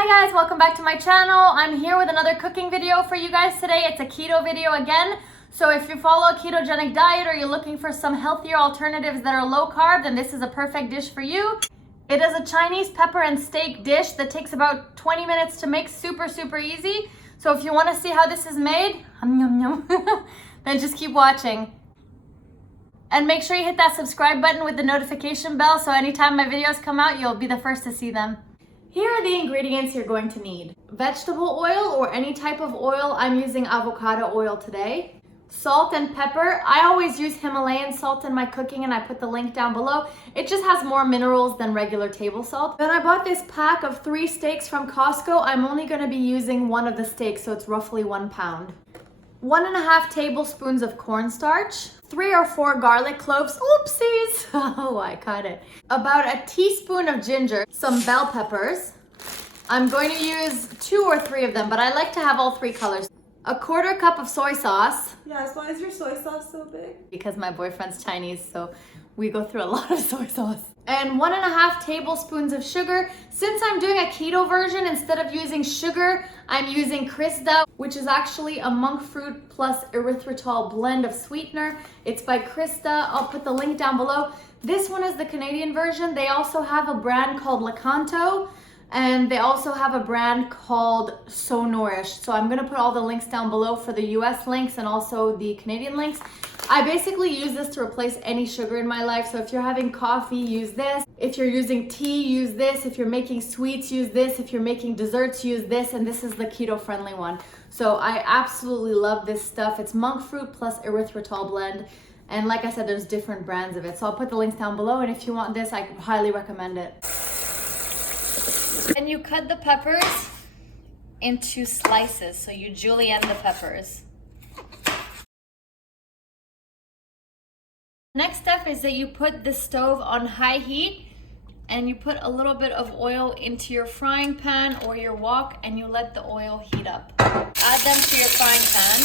Hi guys, welcome back to my channel. I'm here with another cooking video for you guys today. It's a keto video again. So if you follow a ketogenic diet or you're looking for some healthier alternatives that are low carb, then this is a perfect dish for you. It is a Chinese pepper and steak dish that takes about 20 minutes to make, super easy. So if you want to see how this is made, then just keep watching. And make sure you hit that subscribe button with the notification bell so anytime my videos come out, you'll be the first to see them. Here are the ingredients you're going to need. Vegetable oil or any type of oil. I'm using avocado oil today. Salt and pepper. I always use Himalayan salt in my cooking and I put the link down below. It just has more minerals than regular table salt. Then I bought this pack of 3 steaks from Costco. I'm only going to be using one of the steaks, so it's roughly 1 pound. 1.5 tablespoons of cornstarch, 3 or 4 garlic cloves, oopsies, oh I cut it. About a teaspoon of ginger, some bell peppers. I'm going to use 2 or 3 of them, but I like to have all 3 colors. A 1/4 cup of soy sauce. Yes, why is your soy sauce so big? Because my boyfriend's Chinese, so we go through a lot of soy sauce. And 1.5 tablespoons of sugar. Since I'm doing a keto version, instead of using sugar, I'm using Krisda, which is actually a monk fruit plus erythritol blend of sweetener. It's by Krisda. I'll put the link down below. This one is the Canadian version. They also have a brand called Lakanto, and they also have a brand called Nourished. So I'm gonna put all the links down below for the US links and also the Canadian links. I basically use this to replace any sugar in my life. So if you're having coffee, use this. If you're using tea, use this. If you're making sweets, use this. If you're making desserts, use this. And this is the keto-friendly one. So I absolutely love this stuff. It's monk fruit plus erythritol blend. And like I said, there's different brands of it. So I'll put the links down below. And if you want this, I highly recommend it. And you cut the peppers into slices. So you julienne the peppers. Next step is that you put the stove on high heat and you put a little bit of oil into your frying pan or your wok and you let the oil heat up. Add them to your frying pan.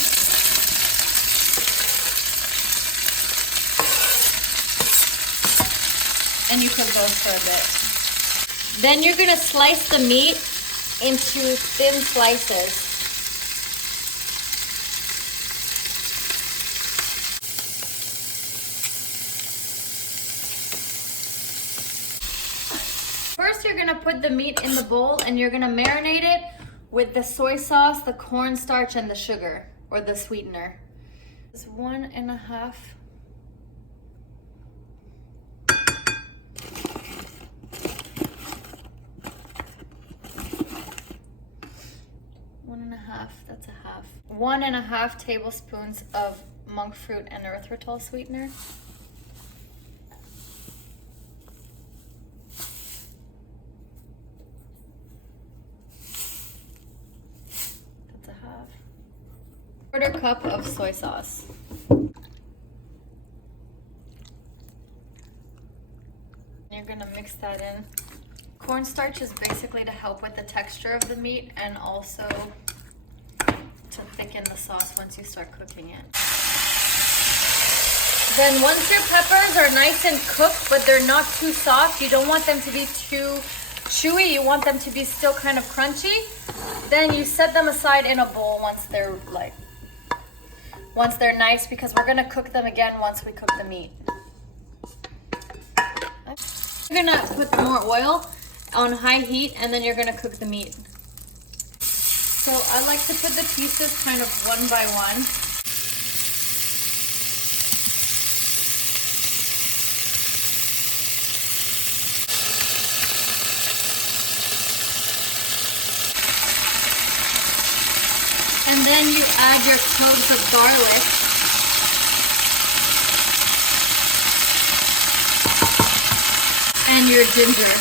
And you cook those for a bit. Then you're gonna slice the meat into thin slices. First, you're gonna put the meat in the bowl and you're gonna marinate it with the soy sauce, the cornstarch, and the sugar, or the sweetener. It's 1.5. That's a half. 1.5 tablespoons of monk fruit and erythritol sweetener. That's a half. 1/4 cup of soy sauce. You're gonna mix that in. Cornstarch is basically to help with the texture of the meat and also to thicken the sauce once you start cooking it. Then once your peppers are nice and cooked, but they're not too soft, you don't want them to be too chewy, you want them to be still kind of crunchy, then you set them aside in a bowl once they're nice, because we're gonna cook them again once we cook the meat. You're gonna put more oil on high heat and then you're gonna cook the meat. So I like to put the pieces kind of one by one. And then you add your cloves of garlic. And your ginger.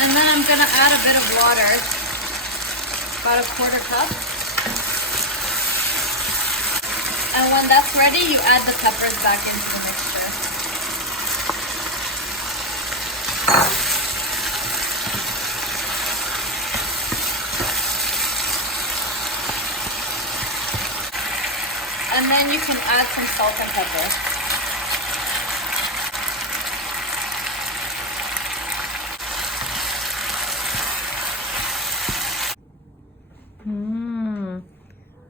And then I'm gonna add a bit of water, about a 1/4 cup. And when that's ready, you add the peppers back into the mixture. And then you can add some salt and pepper.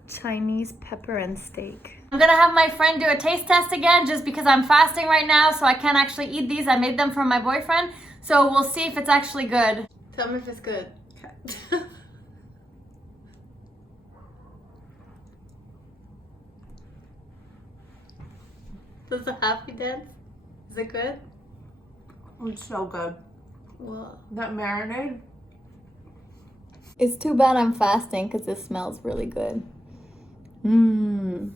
Chinese pepper and steak. I'm gonna have my friend do a taste test again just because I'm fasting right now, so I can't actually eat these. I made them for my boyfriend, so we'll see if it's actually good. Tell me if it's good. Okay. Does the happy dance? Is it good? It's so good. Well, That marinade. it's too bad I'm fasting because this smells really good. Mmm.